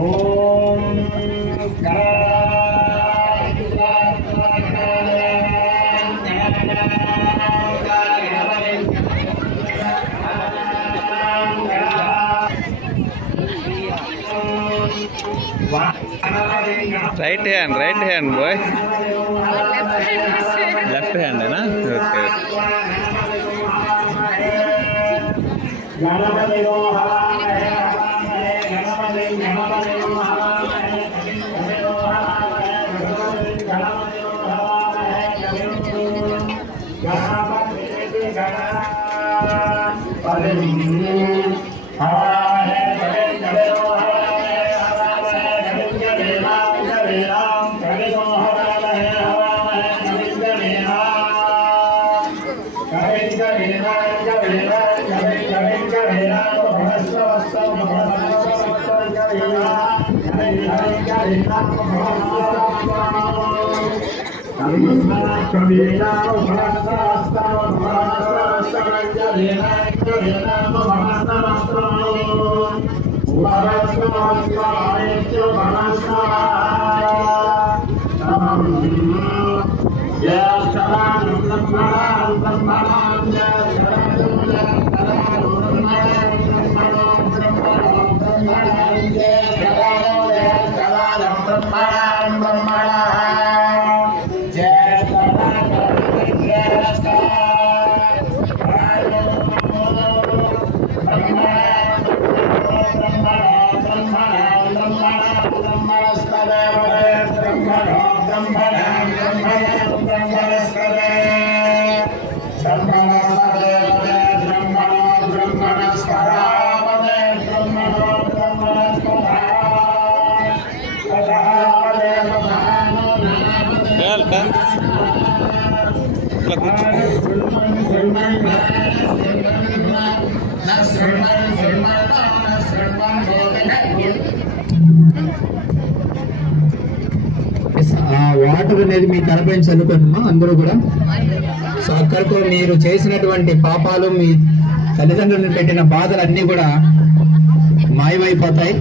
ఓం right hand boy, left హ్యాండేనా? Okay. Water అనేది మీ తలపైన చల్లుకోండి అందరూ కూడా. సో అక్కడితో మీరు చేసినటువంటి పాపాలు, మీ తల్లిదండ్రులను పెట్టిన బాధలు అన్నీ కూడా మాయమైపోతాయి.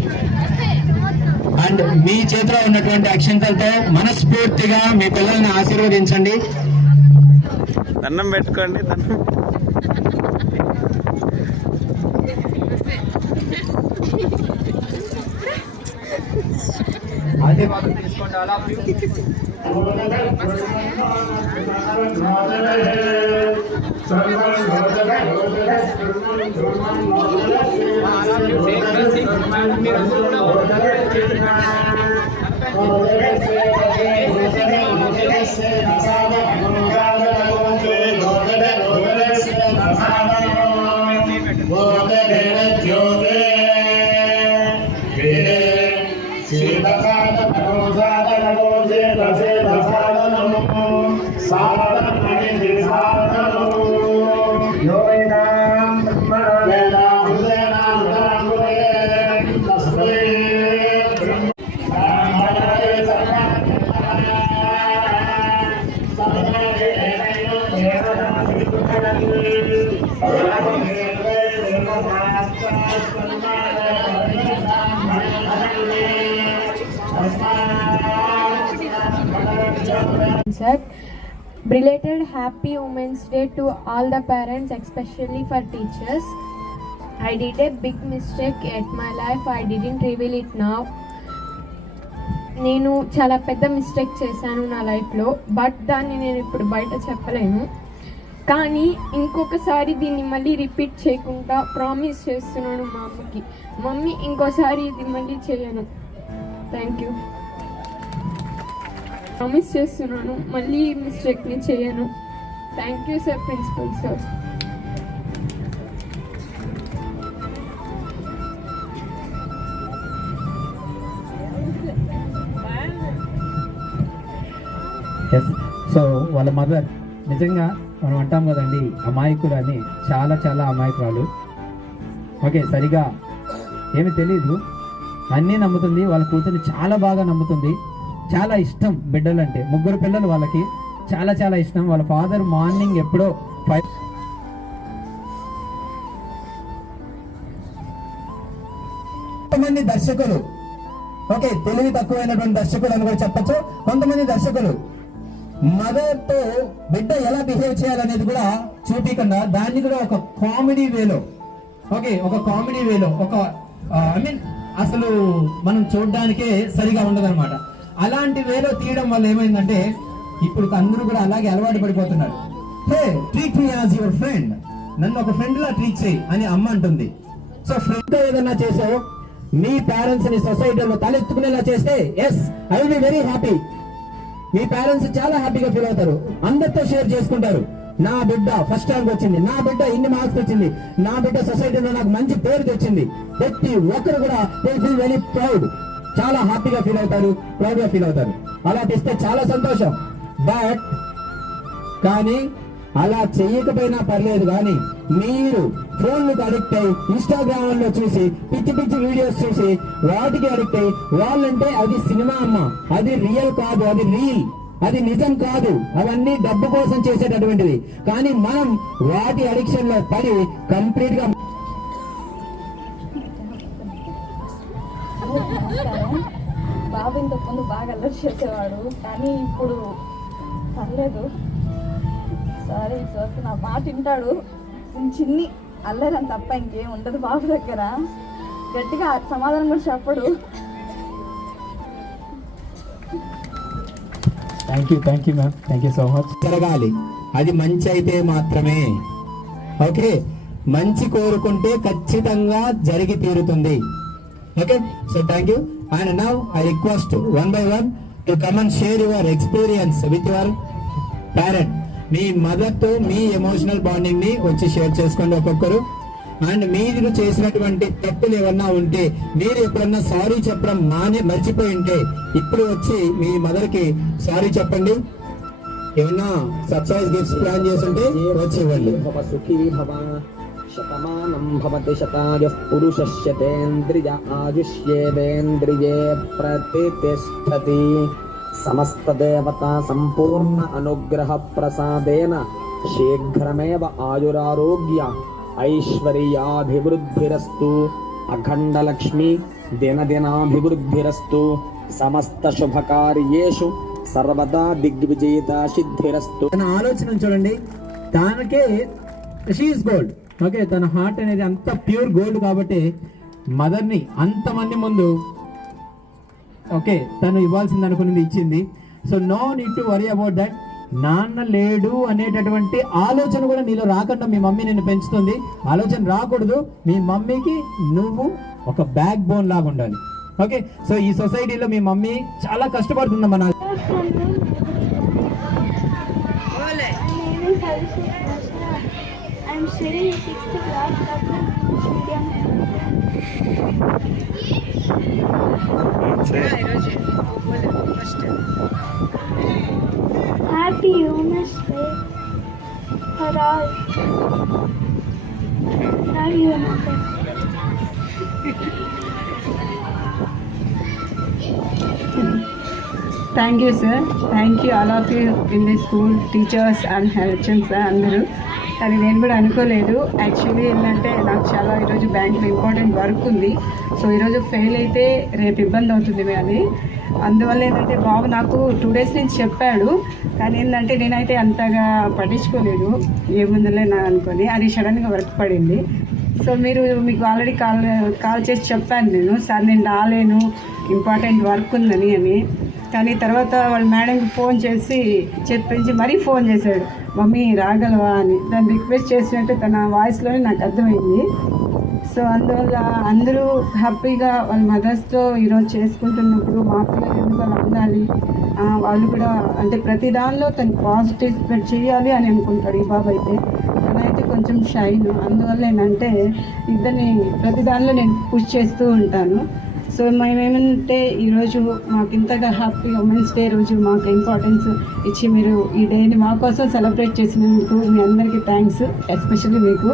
అండ్ మీ చేతిలో ఉన్నటువంటి అక్షంతలతో మనస్ఫూర్తిగా మీ పిల్లల్ని ఆశీర్వదించండి. దండం పెట్టుకోండి. అదే మాత్రం తీసుకోండి. అలా Belated Happy Women's Day to all the parents, especially for teachers. I did a big mistake at my life. I didn't reveal it now. నేను చాలా పెద్ద మిస్టేక్ చేశాను నా లైఫ్లో, బట్ దాన్ని నేను ఇప్పుడు బయట చెప్పలేను. కానీ ఇంకొకసారి దీన్ని మళ్ళీ రిపీట్ చేయకుండా ప్రామిస్ చేస్తున్నాను మా అమ్మకి. మమ్మీ, ఇంకోసారి ఇది మళ్ళీ చేయను. Thank you. ప్రామిస్ చేస్తున్నాను, మళ్ళీ ఈ మిస్టేక్ని చేయను. Thank you sir, principal sir. So వాళ్ళ మదర్ నిజంగా మనం అంటాం కదండి, అమాయకులు అని. చాలా చాలా అమాయకురాలు. ఓకే, సరిగా ఏమి తెలీదు, అన్నీ నమ్ముతుంది. వాళ్ళ కూతుర్ని చాలా బాగా నమ్ముతుంది. చాలా ఇష్టం బిడ్డలంటే. 3 పిల్లలు వాళ్ళకి, చాలా చాలా ఇష్టం. వాళ్ళ ఫాదర్ మార్నింగ్ ఎప్పుడో 5 మంది దర్శకులు ఓకే, తెలివి తక్కువైనటువంటి దర్శకులు అని కూడా చెప్పచ్చు. కొంతమంది దర్శకులు మదర్ తో బిడ్డ ఎలా బిహేవ్ చేయాలనేది కూడా చూపించకుండా దాన్ని కూడా ఒక కామెడీ వేలో, ఓకే, ఒక కామెడీ వేలో, ఒక ఐ మీన్ అసలు మనం చూడడానికే సరిగా ఉండదన్నమాట. అలాంటి వేలో తీయడం వల్ల ఏమైందంటే ఇప్పుడు అందరూ కూడా అలాగే అలవాటు పడిపోతున్నారు. Hey, treat me as your friend, నన్ను ఒక ఫ్రెండ్ లా ట్రీట్ చేయి అని అమ్మ అంటుంది. సో ఫ్రెండ్ తో ఏదన్నా చేసావు, మీ పేరెంట్స్ ని సొసైటీలో తలెత్తుకునేలా చేస్తే yes, I will be very happy. మీ పేరెంట్స్ చాలా హ్యాపీగా ఫీల్ అవుతారు, అందరితో షేర్ చేసుకుంటారు. నా బిడ్డ ఫస్ట్ ర్యాంక్ వచ్చింది, నా బిడ్డ ఇన్ని మార్క్స్ వచ్చింది, నా బిడ్డ సొసైటీలో నాకు మంచి పేరు తెచ్చింది. ప్రతి ఒక్కరు కూడా దే ఫీల్ వెరీ ప్రౌడ్, చాలా హ్యాపీగా ఫీల్ అవుతారు, ప్రౌడ్ గా ఫీల్ అవుతారు. అలా తెస్తే చాలా సంతోషం. బట్ కానీ అలా చేయకపోయినా పర్లేదు, కానీ మీరు ఫోన్లకు అడిక్ట్ అయ్యి ఇన్స్టాగ్రామ్ లో చూసి పిచ్చి పిచ్చి వీడియోస్ చూసి వాటికి అడిక్ట్ అయ్యి వాళ్ళంటే అది సినిమా అమ్మ, అది రియల్ కాదు, అది రీల్, అది నిజం కాదు, అవన్నీ డబ్బు కోసం చేసేటటువంటిది. కానీ మనం వాటి అడిక్షన్ లో పడి కంప్లీట్ గా. బాబు ఇంతకు ముందు బాగా అల్లరి చేసేవాడు, కానీ ఇప్పుడు పర్లేదు. సరే చూస్తే నా మాట వింటాడు. చిన్ని అల్లరి అని తప్ప ఇంకేం ఉండదు బాబు దగ్గర. గట్టిగా సమాధానం కూడా చెప్పడు. Thank you ma'am, thank you so much. జరగాలి, అది మంచి అయితే మాత్రమే. ఓకే, మంచి కోరుకుంటే ఖచ్చితంగా జరిగి తీరుతుంది. Okay, so thank you. And now I request one by one to come and share your experience with your parent. Me mother తో మీ ఎమోషనల్ బాండింగ్ ని వచ్చి షేర్ చేసుకోండి ఒక్కొక్కరు. అండ్ మీరు చేసినటువంటి తప్పులు ఏమన్నా ఉంటే, మీరు ఎప్పుడన్నా సారీ చెప్పడం మర్చిపోయి ఉంటే ఇప్పుడు వచ్చి మీ మదర్ కి సారీ చెప్పండి. ఏమన్నా సర్ప్రైజ్ గిఫ్ట్స్ ప్లాన్ చేసి ఉంటే వచ్చి ఇవ్వండి. శతమానం భవతి శతాయుః పురుషస్యతేంద్రియ ఆయుష్యేవేంద్రియే ప్రతిష్టతి. సమస్త దేవతా సంపూర్ణ అనుగ్రహ ప్రసాదేన శీఘ్రమేవ ఆయురారోగ్య ఐశ్వర్యాభివృద్ధిరస్తు. అఖండ లక్ష్మి దినదినాభివృద్ధిరస్తు. సమస్త శుభకార్యేషు సర్వదా దిగ్విజయిత సిద్ధిరస్తు. తన ఆలోచన చూడండి, తనకే షీఈస్ గోల్డ్. ఓకే, తన హార్ట్ అనేది అంత ప్యూర్ గోల్డ్ కాబట్టి మదర్ ని అంతమంది ముందు ఓకే తను ఇవ్వాల్సింది అనుకున్నది ఇచ్చింది. So no need to worry about that. నాన్న లేడు అనేటటువంటి ఆలోచన కూడా నీలో రాకుండా మీ మమ్మీ నిన్ను పెంచుతుంది. ఆలోచన రాకూడదు. మీ మమ్మీకి నువ్వు ఒక బ్యాక్ బోన్ లాగా ఉండాలి. ఓకే, సో ఈ సొసైటీలో మీ మమ్మీ చాలా కష్టపడుతుందమ్మా. నా I'm studying in 6th class at medium. Happy Women's Day for all. Love you, Mother. Thank you, sir. Thank you all of you in the school, teachers and HMs అందరూ. కానీ నేను కూడా అనుకోలేదు. Actually ఏంటంటే నాకు చాలా ఈరోజు బ్యాంక్లో ఇంపార్టెంట్ వర్క్ ఉంది. సో ఈరోజు ఫెయిల్ అయితే రేపు ఇబ్బంది అవుతుంది అని, అందువల్ల ఏంటంటే బాబు నాకు 2 days నుంచి చెప్పాడు. కానీ ఏంటంటే నేనైతే అంతగా పట్టించుకోలేదు, ఏముందలే నా అనుకొని. అది సడన్గా వర్క్ పడింది. సో మీకు ఆల్రెడీ కాల్ చేసి చెప్పాను నేను, సార్ నేను రాలేను, ఇంపార్టెంట్ వర్క్ ఉందని అని. కానీ తర్వాత వాళ్ళ మేడంకి ఫోన్ చేసి చెప్పించి మరీ ఫోన్ చేశాడు, మమ్మీ రాగలవా అని. దాన్ని రిక్వెస్ట్ చేసినట్టు తన వాయిస్లోనే నాకు అర్థమైంది. సో అందువల్ల అందరూ హ్యాపీగా వాళ్ళ మదర్స్తో ఈరోజు చేసుకుంటున్నప్పుడు మా పిల్లలు ఎందుకు అలా ఉండాలి, వాళ్ళు కూడా అంటే ప్రతి దానిలో తను పాజిటివ్ చేయాలి అని అనుకుంటాడు. ఈ బాబు అయితే తనైతే కొంచెం షైన్, అందువల్ల ఏంటంటే ఇద్దరిని ప్రతి దానిలో నేను పుష్ చేస్తూ ఉంటాను. సో మేమేమంటే ఈరోజు మాకు ఇంతగా హ్యాపీ ఉమెన్స్ డే రోజు మాకు ఇంపార్టెన్స్ ఇచ్చి మీరు ఈ డేని మా కోసం సెలబ్రేట్ చేసినందుకు మీ అందరికీ థ్యాంక్స్, ఎస్పెషల్లీ మీకు.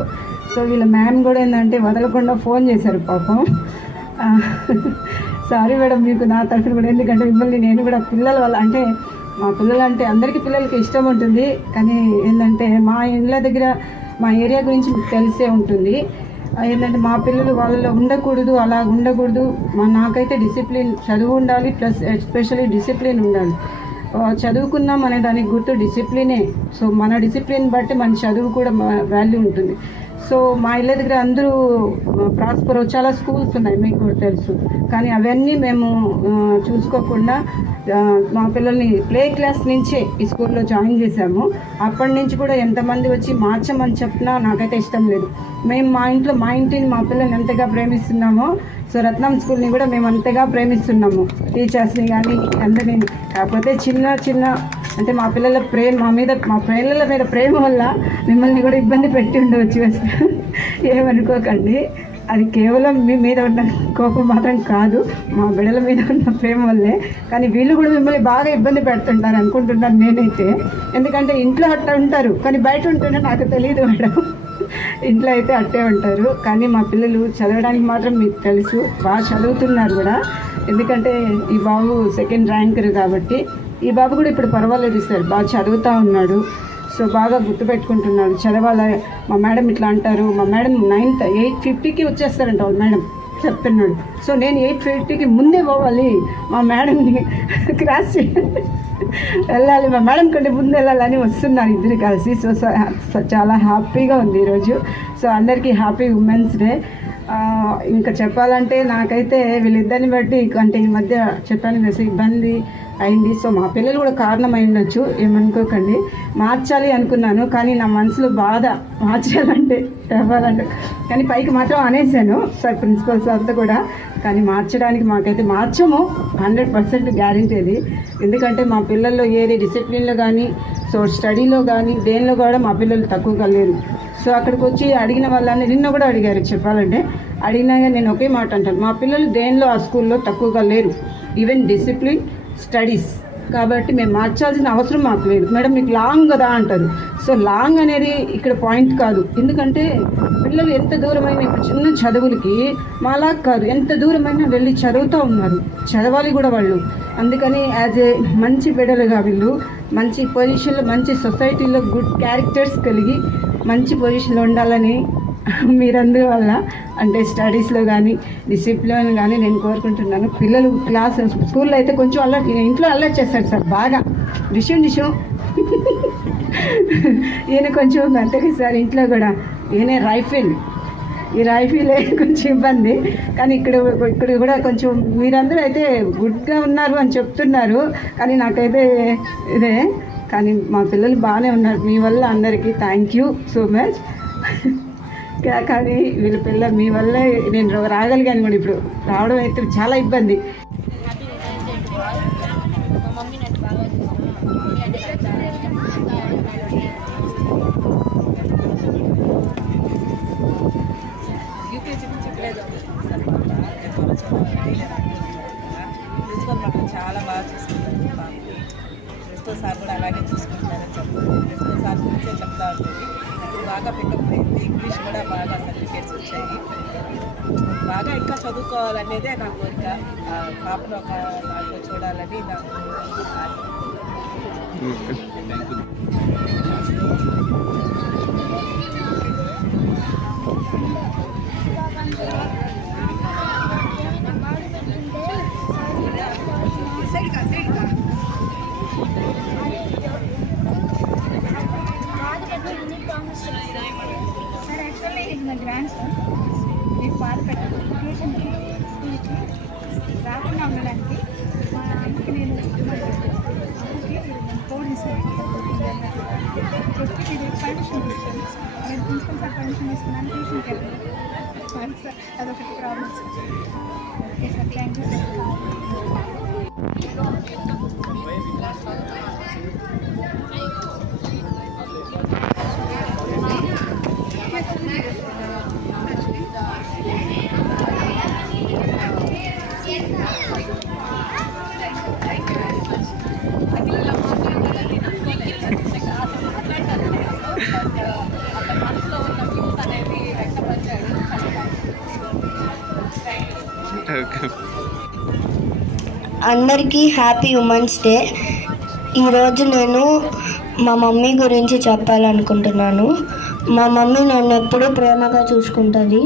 సో వీళ్ళ మ్యామ్ కూడా ఏంటంటే వదలకుండా ఫోన్ చేశారు పాపం. సారీ మేడం మీకు నా తరఫున కూడా, ఎందుకంటే మిమ్మల్ని నేను కూడా పిల్లల వల్ల అంటే మా పిల్లలు అంటే అందరికీ పిల్లలకి ఇష్టం ఉంటుంది. కానీ ఏంటంటే మా ఇళ్ళ దగ్గర మా ఏరియా గురించి మీకు తెలిసే ఉంటుంది. ఏంటంటే మా పిల్లలు వాళ్ళలో ఉండకూడదు, అలా ఉండకూడదు. నాకైతే డిసిప్లిన్, చదువు ఉండాలి, ప్లస్ ఎస్పెషల్లీ డిసిప్లిన్ ఉండాలి. చదువుకున్నాం అనే దానికి గుర్తు డిసిప్లినే. సో మన డిసిప్లిన్ బట్టి మన చదువు కూడా వాల్యూ ఉంటుంది. సో మా ఇళ్ళ దగ్గర అందరూ ప్రాస్పర్, చాలా స్కూల్స్ ఉన్నాయి మీకు కూడా తెలుసు, కానీ అవన్నీ మేము చూసుకోకుండా మా పిల్లల్ని ప్లే క్లాస్ నుంచే ఈ స్కూల్లో జాయిన్ చేశాము. అప్పటి నుంచి కూడా ఎంతమంది వచ్చి మార్చమని చెప్పినా నాకైతే ఇష్టం లేదు. మేము మా ఇంటిని, మా పిల్లల్ని ఎంతగా ప్రేమిస్తున్నామో, సో రత్నం స్కూల్ని కూడా మేము అంతగా ప్రేమిస్తున్నాము, టీచర్స్ని కానీ అందరినీ. కాకపోతే చిన్న అంటే మా పిల్లల ప్రేమ, మా పిల్లల మీద ప్రేమ వల్ల మిమ్మల్ని కూడా ఇబ్బంది పెట్టి ఉండవచ్చు, ఏమనుకోకండి. అది కేవలం మీ మీద ఉన్న కోపం మాత్రం కాదు, మా బిడ్డల మీద ఉన్న ప్రేమ వల్లే. కానీ వీళ్ళు కూడా మిమ్మల్ని బాగా ఇబ్బంది పెడుతుంటారు అనుకుంటున్నాను నేనైతే. ఎందుకంటే ఇంట్లో అట్లా ఉంటారు, కానీ బయట ఉంటుంటే నాకు తెలియదు మేడం. ఇంట్లో అయితే అట్టే ఉంటారు. కానీ మా పిల్లలు చదవడానికి మాత్రం మీకు తెలుసు, బాగా చదువుతున్నారు కూడా. ఎందుకంటే ఈ బాబు సెకండ్ ర్యాంకర్ కాబట్టి, ఈ బాబు కూడా ఇప్పుడు పర్వాలేదు సార్, బాగా చదువుతూ ఉన్నాడు. సో బాగా గుర్తుపెట్టుకుంటున్నాడు, చదవాలి. మా మేడం ఇట్లా అంటారు, మా మేడం 8:50కి వచ్చేస్తారంట వాళ్ళ మేడం చెప్తున్నాడు. సో నేను 8:50కి ముందే పోవాలి, మా మేడంని క్రాస్ వెళ్ళాలి, మా మేడం కంటే ముందు వెళ్ళాలని వస్తున్నారు ఇద్దరు కలిసి. సో చాలా హ్యాపీగా ఉంది ఈరోజు. సో అందరికీ హ్యాపీ ఉమెన్స్ డే. ఇంకా చెప్పాలంటే నాకైతే వీళ్ళిద్దరిని బట్టి, అంటే ఈ మధ్య చెప్పాను కదా ఇబ్బంది అయింది. సో మా పిల్లలు కూడా కారణం అయి ఉండొచ్చు, ఏమనుకోకండి. మార్చాలి అనుకున్నాను, కానీ నా మనసులో బాధ, మార్చాలంటే చెప్పాలంటే, కానీ పైకి మాత్రం అనేసాను సార్, ప్రిన్సిపల్ సార్తో కూడా. కానీ మార్చడానికి మాకైతే మార్చము 100% గ్యారెంటీ అది. ఎందుకంటే మా పిల్లల్లో ఏది డిసిప్లిన్లో కానీ, సో స్టడీలో కానీ, దేనిలో కూడా మా పిల్లలు తక్కువగా లేరు. సో అక్కడికి వచ్చి అడిగిన వాళ్ళని నిన్న కూడా అడిగారు, చెప్పాలంటే అడిగినాక నేను ఒకే మాట అంటాను, మా పిల్లలు దేనిలో ఆ స్కూల్లో తక్కువగా లేరు, ఈవెన్ డిసిప్లిన్, స్టడీస్. కాబట్టి మేము మార్చాల్సిన అవసరం మాకు లేదు. మేడం మీకు లాంగ్ కదా అంటారు. సో లాంగ్ అనేది ఇక్కడ పాయింట్ కాదు. ఎందుకంటే పిల్లలు ఎంత దూరమైన, ఇప్పుడు చిన్న చదువులకి మాలా కాదు, ఎంత దూరమైనా వెళ్ళి చదువుతూ ఉన్నారు, చదవాలి కూడా వాళ్ళు. అందుకని యాజ్ ఏ మంచి బిడ్డలుగా వీళ్ళు మంచి పొజిషన్లో, మంచి సొసైటీలో గుడ్ క్యారెక్టర్స్ కలిగి మంచి పొజిషన్లో ఉండాలని మీరందరి వల్ల, అంటే స్టడీస్లో కానీ డిసిప్లిన్ కానీ నేను కోరుకుంటున్నాను. పిల్లలు స్కూల్లో అయితే కొంచెం అల్లరి, ఇంట్లో అల్లరి చేస్తాడు సార్ బాగా, డిషం ఈయన కొంచెం గంటకి సార్ ఇంట్లో కూడా. ఈయన ఈ రైఫిలే కొంచెం ఇబ్బంది. కానీ ఇక్కడ కూడా కొంచెం మీరందరూ అయితే గుడ్గా ఉన్నారు అని చెప్తున్నారు, కానీ నాకైతే ఇదే. కానీ మా పిల్లలు బాగానే ఉన్నారు, మీ వల్ల అందరికీ థ్యాంక్ యూ సో మచ్. కానీ వీళ్ళ పిల్ల మీ వల్లే నేను రాగలిగాను కూడా. ఇప్పుడు రావడం అయితే చాలా ఇబ్బంది. ప్రిన్సిపల్ మాకు చాలా బాగా చూసుకుంటారు, ప్రిన్సిపల్ సార్ కూడా అలాగే చూసుకుంటారని చెప్తారు. ప్రిన్సిపల్ సార్ గురించే చెప్తా ఉంటుంది. ఇప్పుడు బాగా పికప్ అయింది, ఇంగ్లీష్ కూడా బాగా సర్టిఫికేట్స్ వచ్చాయి. బాగా ఇంకా చదువుకోవాలనేదే నా కోరిక. పాపను ఒక దాంట్లో చూడాలని నాకు ఆశ. సార్ యాక్చువల్లీ ఇది మా గ్రాండ్ సన్, మీకు బాధ పెట్టదు ట్యూషన్కి స్కూల్కి రాకుండా ఉండడానికి. మా అమ్మకి నేను ఫోన్ ఇస్తాను చెప్పి మీరు పర్మిషన్ ఇస్తాను. నేను ప్రిన్సిపల్ సార్ పర్మిషన్ ఇస్తున్నాను, ట్యూషన్కి వెళ్ళాను సార్. అదొకటి problems. Okay sir, thank you sir. అందరికీ హ్యాపీ ఉమెన్స్ డే. ఈరోజు నేను మా మమ్మీ గురించి చెప్పాలనుకుంటున్నాను. మా మమ్మీ నన్ను ఎప్పుడూ ప్రేమగా చూసుకుంటుంది.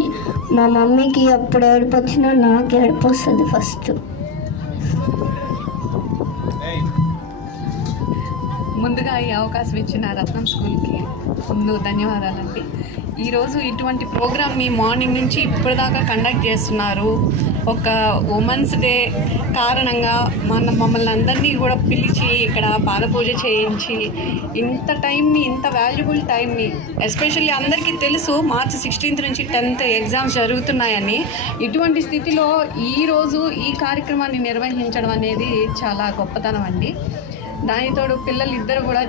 మా మమ్మీకి ఎప్పుడు ఏడుపు వచ్చినా నాకు ఏడుపు వస్తుంది ఫస్ట్. ముందుగా ఈ అవకాశం ఇచ్చిన రత్నం స్కూల్కి ముందు ధన్యవాదాలండి. ఈరోజు ఇటువంటి ప్రోగ్రామ్ని మార్నింగ్ నుంచి ఇప్పటిదాకా కండక్ట్ చేస్తున్నారు. ఒక ఉమెన్స్ డే కారణంగా మమ్మల్ని అందరినీ కూడా పిలిచి ఇక్కడ పాదపూజ చేయించి ఇంత టైంని, ఇంత వాల్యుబుల్ టైంని, ఎస్పెషల్లీ అందరికీ తెలుసు March 16th నుంచి 10th ఎగ్జామ్స్ జరుగుతున్నాయని. ఇటువంటి స్థితిలో ఈరోజు ఈ కార్యక్రమాన్ని నిర్వహించడం అనేది చాలా గొప్పతనం అండి. దానితోడు పిల్లలు ఇద్దరు కూడా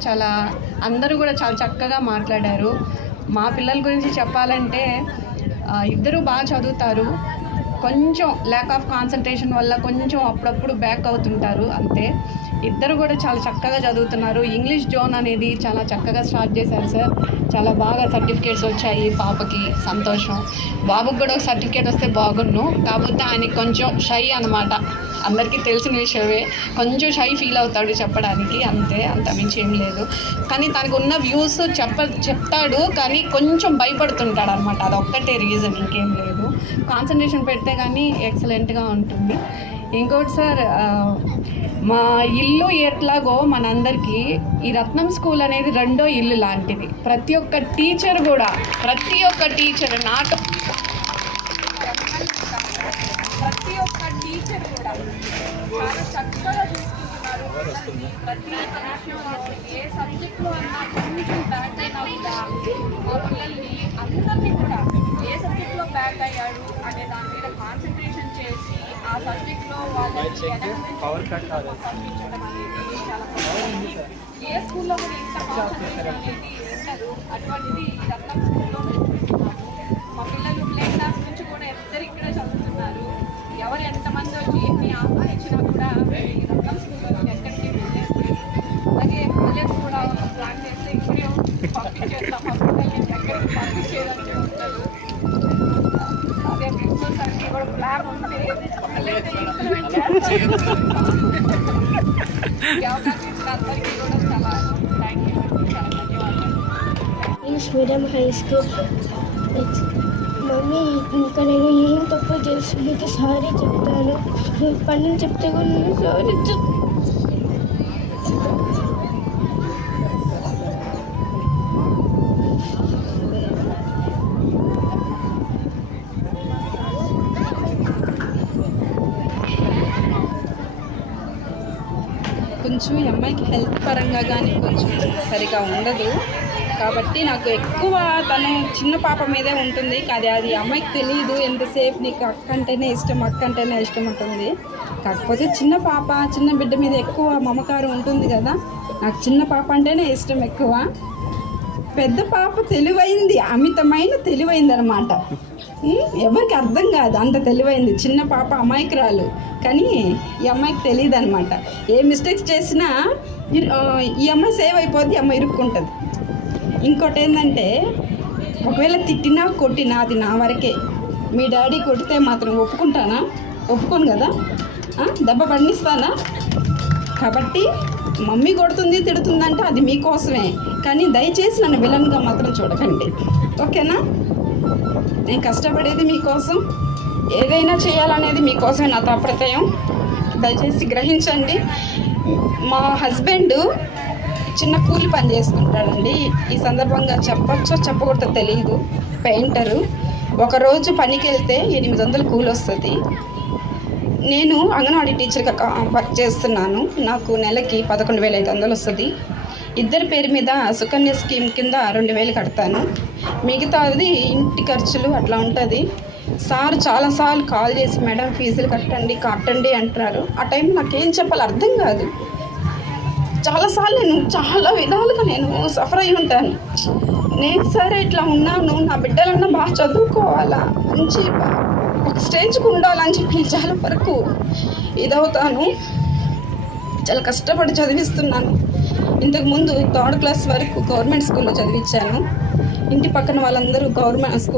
అందరూ కూడా చాలా చక్కగా మాట్లాడారు. మా పిల్లల గురించి చెప్పాలంటే ఇద్దరు బాగా చదువుతారు. కొంచెం ల్యాక్ ఆఫ్ కాన్సన్ట్రేషన్ వల్ల కొంచెం అప్పుడప్పుడు బ్యాక్ అవుతుంటారు అంతే. ఇద్దరు కూడా చాలా చక్కగా చదువుతున్నారు. ఇంగ్లీష్ జోన్ అనేది చాలా చక్కగా స్టార్ట్ చేశారు సార్. చాలా బాగా సర్టిఫికేట్స్ వచ్చాయి. పాపకి సంతోషం. బాబుకి కూడా ఒక సర్టిఫికేట్ వస్తే బాగున్ను. కాకపోతే ఆయనకి కొంచెం షై అనమాట. అందరికీ తెలిసిన విషయమే. కొంచెం షై ఫీల్ అవుతాడు చెప్పడానికి, అంతే, అంత మించి ఏం లేదు. కానీ తనకు ఉన్న వ్యూస్ చెప్తాడు, కానీ కొంచెం భయపడుతుంటాడు అనమాట. అదొక్కటే రీజన్, ఇంకేం లేదు. కాన్సన్ట్రేషన్ పెడితే కానీ ఎక్సలెంట్గా ఉంటుంది. ఇంకోటి సార్, మా ఇల్లు ఎట్లాగో మనందరికీ ఈ రత్నం స్కూల్ అనేది రెండో ఇల్లు లాంటిది. ప్రతి ఒక్క టీచర్ కూడా ప్రతి ఒక్క టీచర్ చాలా చక్కగా చూసుకుంటున్నారు. ప్రతి ఒక్క విషయంలో ఏ సబ్జెక్ట్లో అన్నా కొంచెం బ్యాక్ అయినా కూడా మా పిల్లల్ని అందరినీ కూడా ఏ సబ్జెక్ట్లో బ్యాక్ అయ్యాడు అనే దాని మీద కాన్సన్ట్రేషన్ చేసి ఆ సబ్జెక్ట్లో వాళ్ళకి పంపించడం అనేది చాలా బాగుంది. ఏ స్కూల్లో కూడా ఇంత కాన్సన్ట్రేషన్ అనేది ఉండదు. అటువంటిది ఈ రత్నం స్కూల్లో నేర్పిస్తున్నాము. మా పిల్లలు ప్లే క్లాస్ నుంచి కూడా ఇద్దరు ఇక్కడే చదువుతున్నారు. ఎవరు ఎంతమంది వచ్చి ఎన్ని ఆహ్వానించినా కూడా ఈ రత్నం స్కూల్లో ఎక్కడికి వెళ్ళేది. అలాగే పిల్లలు కూడా ఒక ప్లాన్ చేస్తే ఇక్కడే పంపించేస్తాం. మా పిల్లల్ని ఎక్కడికి పంపించేదని ఉంటారు. అదే ప్రిన్సిపల్ సార్కి కూడా ప్లాన్ ఉంది. ఈ అవకాశం ఇచ్చిన అందరికీ కూడా చాలా థ్యాంక్ యూ, చాలా ధన్యవాదాలు. English medium high school. Mummy ఇంకా నేను ఏం తప్పు చేస్తుంటే సారీ చెప్తాను. పని చెప్తే కూడా నేను సారీ కొంచెం ఈ అమ్మాయికి హెల్త్ పరంగా కానీ కొంచెం సరిగా ఉండదు. కాబట్టి నాకు ఎక్కువ తను చిన్న పాప మీదే ఉంటుంది. అది అమ్మాయికి తెలియదు. ఎంతసేపు నీకు అక్క అంటేనే ఇష్టం ఉంటుంది. కాకపోతే చిన్న పాప, చిన్న బిడ్డ మీద ఎక్కువ మమకారం ఉంటుంది కదా. నాకు చిన్న పాప అంటేనే ఇష్టం ఎక్కువ. పెద్ద పాప తెలివైంది, అమితమైన తెలివైంది అనమాట. ఎవరికి అర్థం కాదు, అంత తెలివైంది. చిన్న పాప అమాయకురాలు, కానీ ఈ అమ్మాయికి తెలియదు అనమాట. ఏ మిస్టేక్స్ చేసినా ఈ అమ్మాయి సేవ్ అయిపోద్ది, ఈ అమ్మాయి ఇరుక్కుంటుంది. ఇంకోటి ఏంటంటే, ఒకవేళ తిట్టినా కొట్టినా అది నా వరకే. మీ డాడీ కొడితే మాత్రం ఒప్పుకుంటానా? ఒప్పుకోను కదా. దెబ్బ పండిస్తానా? కాబట్టి మమ్మీ కొడుతుంది, తిడుతుందంటే అది మీకోసమే. కానీ దయచేసి నన్ను విలన్గా మాత్రం చూడకండి, ఓకేనా? నేను కష్టపడేది మీకోసం, ఏదైనా చేయాలనేది మీకోసమే నా తాపత్రయం. దయచేసి గ్రహించండి. మా హస్బెండ్ చిన్న కూలి పని చేసుకుంటాడండి. ఈ సందర్భంగా చెప్పచ్చో చెప్పకూడదో తెలియదు. పెయింటరు. ఒకరోజు పనికి వెళ్తే 800 కూలి వస్తుంది. నేను అంగన్వాడీ టీచర్గా వర్క్ చేస్తున్నాను. నాకు నెలకి 11,500 వస్తుంది. ఇద్దరి పేరు మీద సుకన్య స్కీమ్ కింద 2,000 కడతాను. మిగతాది ఇంటి ఖర్చులు అట్లా ఉంటుంది. సార్ చాలాసార్లు కాల్ చేసి మేడం ఫీజులు కట్టండి అంటున్నారు. ఆ టైం నాకేం చెప్పాలి అర్థం కాదు. చాలాసార్లు నేను చాలా విధాలుగా నేను సఫర్ అయి ఉంటాను. నేను సరే ఇట్లా ఉన్నాను, నా బిడ్డలన్నా బాగా చదువుకోవాలా, మంచి ఒక స్టేజ్కి ఉండాలని చెప్పి చాలా వరకు ఇదవుతాను. చాలా కష్టపడి చదివిస్తున్నాను. ఇంతకుముందు 3rd క్లాస్ వరకు గవర్నమెంట్ స్కూల్లో చదివించాను. ఇంటి పక్కన వాళ్ళందరూ గవర్నమెంట్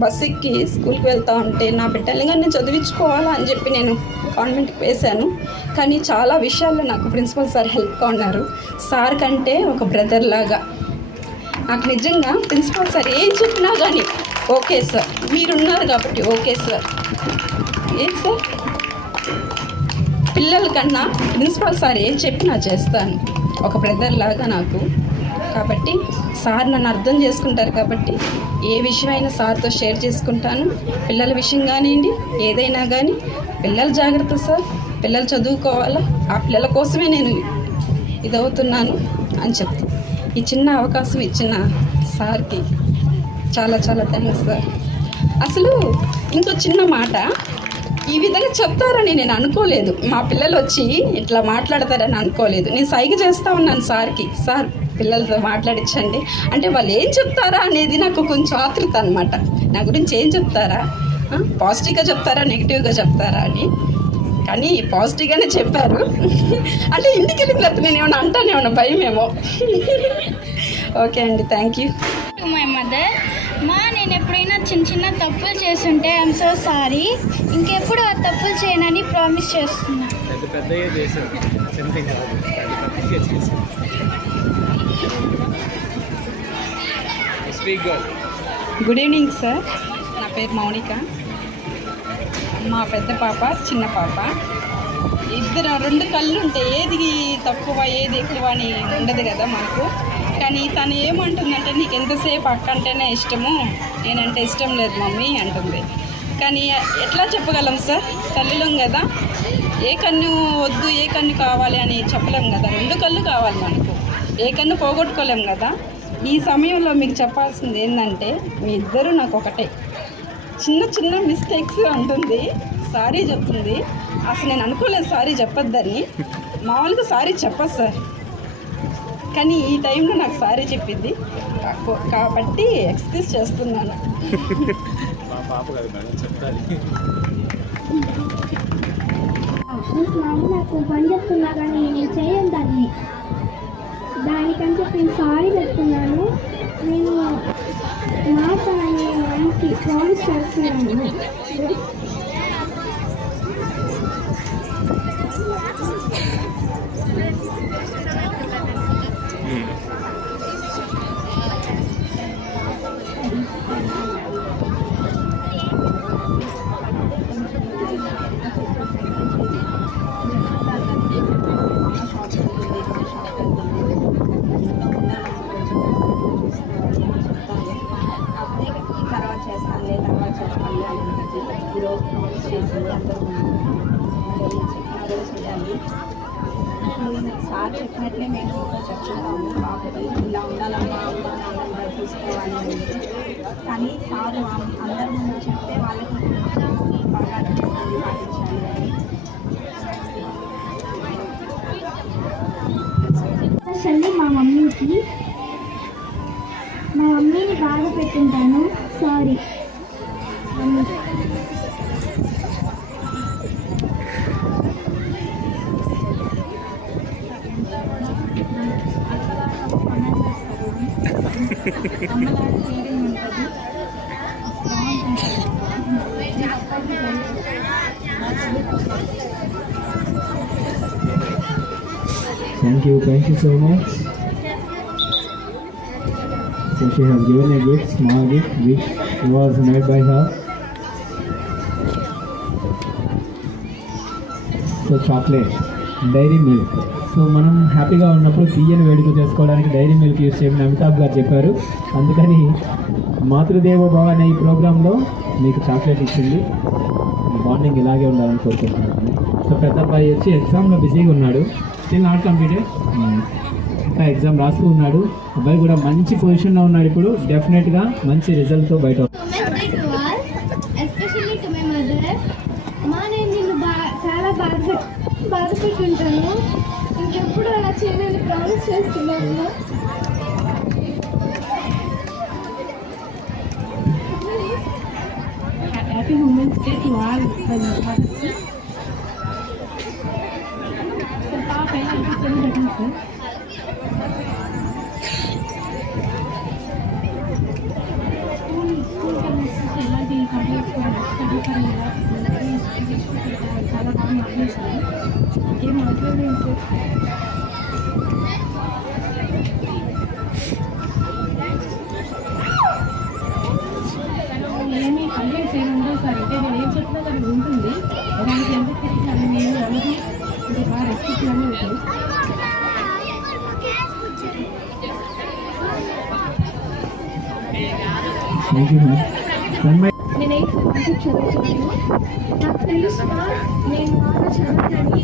బస్ ఎక్కి స్కూల్కి వెళ్తూ ఉంటే నా బిడ్డల్ని కానీ నేను చదివించుకోవాలా అని చెప్పి నేను కాన్వెంట్కి వేశాను. కానీ చాలా విషయాల్లో నాకు ప్రిన్సిపల్ సార్ హెల్ప్గా ఉన్నారు. సార్ కంటే ఒక బ్రదర్ లాగా నాకు నిజంగా ప్రిన్సిపాల్ సార్ ఏం చెప్పినా కానీ ఓకే సార్, మీరున్నారు కాబట్టి ఓకే సార్. ఏం సార్, పిల్లల కన్నా ప్రిన్సిపాల్ సార్ ఏం చెప్పినా చేస్తాను, ఒక బ్రదర్ లాగా నాకు. కాబట్టి సార్ నన్ను అర్థం చేసుకుంటారు కాబట్టి ఏ విషయమైనా సార్తో షేర్ చేసుకుంటాను. పిల్లల విషయం కానివ్వండి, ఏదైనా కానీ. పిల్లలు జాగ్రత్త సార్, పిల్లలు చదువుకోవాలా, ఆ పిల్లల కోసమే నేను ఇదవుతున్నాను అని చెప్తాను. ఈ చిన్న అవకాశం ఇచ్చిన సార్కి చాలా చాలా థ్యాంక్స్ సార్. అసలు ఇంకో చిన్న మాట, ఈ విధంగా చెప్తారని నేను అనుకోలేదు. మా పిల్లలు వచ్చి ఇట్లా మాట్లాడతారని అనుకోలేదు. నేను సైగ చేస్తూ ఉన్నాను సార్కి, సార్ పిల్లలతో మాట్లాడించండి అంటే వాళ్ళు ఏం చెప్తారా అనేది నాకు కొంచెం ఆతృత అనమాట. నా గురించి ఏం చెప్తారా, పాజిటివ్గా చెప్తారా నెగిటివ్గా చెప్తారా అని. కానీ పాజిటివ్గానే చెప్పారు. అంటే ఇంటికి వెళ్ళిన తర్వాత నేను ఏమైనా అంటానేమన్నా భయమేమో. ఓకే అండి, థ్యాంక్ యూ. మై మదర్, నేను ఎప్పుడైనా చిన్న చిన్న తప్పులు చేస్తుంటే ఐఎమ్ సో సారీ. ఇంకెప్పుడు ఆ తప్పులు చేయనని ప్రామిస్ చేస్తున్నా. గుడ్ ఈవినింగ్ సార్, నా పేరు మౌనిక. మా పెద్ద పాప చిన్న పాప ఇద్దరు, రెండు కళ్ళు ఉంటాయి, ఏది తక్కువ ఏది ఎక్కువ అని ఉండదు కదా మనకు. కానీ తను ఏమంటుందంటే నీకు ఎంతసేపు అక్క అంటేనే ఇష్టము, నేనంటే ఇష్టం లేదు మమ్మీ అంటుంది. కానీ ఎట్లా చెప్పగలం సార్, తల్లిలం కదా, ఏ కన్ను వద్దు ఏ కన్ను కావాలి అని చెప్పలేం కదా. రెండు కళ్ళు కావాలి మనకు, ఏ కన్ను పోగొట్టుకోలేం కదా. ఈ సమయంలో మీకు చెప్పాల్సింది ఏంటంటే మీ ఇద్దరు నాకు ఒకటే. చిన్న చిన్న మిస్టేక్స్ అంటుంది, సారీ చెప్తుంది. అసలు నేను అనుకోలేదు సారీ చెప్పొద్దని. మామూలుగా సారీ చెప్పదు సార్, కానీ ఈ టైంలో నాకు సారీ చెప్పింది కాబట్టి ఎక్స్క్యూజ్ చేస్తున్నాను. నాకు పని చెప్తున్నా కానీ నేను చేయను దానికంటే నేను సారీ చెప్తున్నాను. నేను మాట మ్యామ్కి ప్రామిస్ చేస్తున్నాను. సార్ చెప్పినట్లే మేము చెప్తున్నాము బాబుకి ఇలా ఉండాలమ్మా, చూసుకోవాలి అనేది. కానీ సారు అందరి ముందు చెప్తే వాళ్ళకి బాగా అనిపిస్తుంది పాటించాలి అని. స్పెషల్లీ మా మమ్మీని బాగా పెట్టుంటాను, sorry. Thank you so much. So she has given a gift, small gift, which was made by her. So chocolate, dairy milk. So మనం హ్యాపీగా ఉన్నప్పుడు తీయని వేడుక చేసుకోవడానికి డైరీ మిల్క్ యూజ్ చేయమని అమితాబ్ గారు చెప్పారు. అందుకని మాతృదేవో భవ అనే ఈ ప్రోగ్రాంలో మీకు చాక్లెట్ ఇచ్చింది. బాండింగ్ ఇలాగే ఉండాలని కోరుకుంటున్నాను. సో పెద్ద అబ్బాయి వచ్చి ఎగ్జామ్లో బిజీగా ఉన్నాడు, స్టిల్ నాట్ కంప్లీటెడ్, ఇంకా ఎగ్జామ్ రాస్తూ ఉన్నాడు. అబ్బాయి కూడా మంచి పొజిషన్లో ఉన్నాడు, ఇప్పుడు డెఫినెట్గా మంచి రిజల్ట్తో బయట. ఎస్పెషల్లీ టు మై మదర్, నేను నిన్ను చాలా బాధ పెట్టుంటాను. ఇంకెప్పుడు అలా చేయనని ప్రామిస్ చేస్తున్నాను. Happy moments day to all mothers. పాప సార్ స్కూల్ కమిషన్ ఎలాంటి కంప్లీట్ స్టడీ పరంగా చాలా బాగా మాట్లాడుతుంది. ఏం మాట్లాడలేదు. Thank you ma'am. నేను 8th క్లాస్ చదువుతున్నాను. నాకు తెలుసు నేను బాగా చదువుతాను,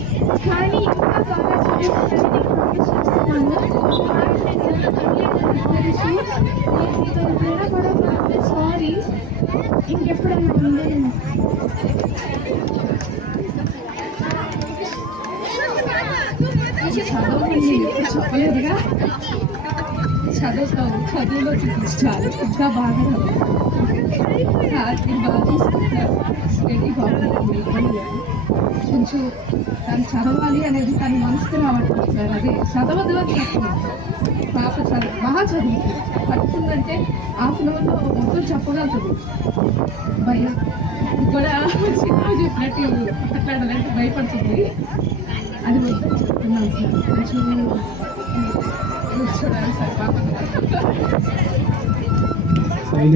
కానీ ఇంకా బాగా చదువుతానని తెలుసు. సారీ, ఇంకెప్పుడైనా ఉండను. చదవండి, చెప్పలేదుగా. చదువులో చూపించాలి, ఇంకా బాగా రాత్రి బాగా చూసుకుంటారు, స్టడీ బాగుంటుంది. కొంచెం తను చదవాలి అనేది తన మనసుకు రావట్లేదు సార్. అదే చదవదు అని చెప్తున్నాను. పాప బాగా చదువుతుంది, పట్టుకుందంటే హాఫ్ అన్ అవర్లో మొత్తం చెప్పగలుగుతుంది. భయం కూడా సినిమా చెప్పినట్టు మాట్లాడాలంటే భయపడుతుంది. అది వద్దని చెప్తున్నాను సార్. కొంచెం చూడాలి సార్ పాప. Thank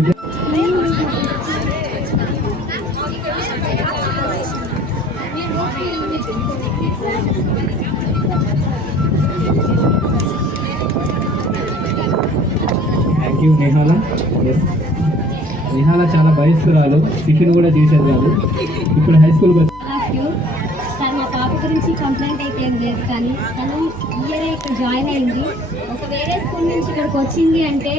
you Nehala. Yes, Nehala చాలా భయస్తురాలు, టిఫిన్ కూడా చేసేది కాదు. ఇప్పుడు హై స్కూల్కి తను మా పాప గురించి కంప్లైంట్ అయితే ఏం లేదు, కానీ తను ఇయర్ ఇక్కడ జాయిన్ అయింది. ఒక వేరే స్కూల్ నుంచి ఇక్కడికి వచ్చింది అంటే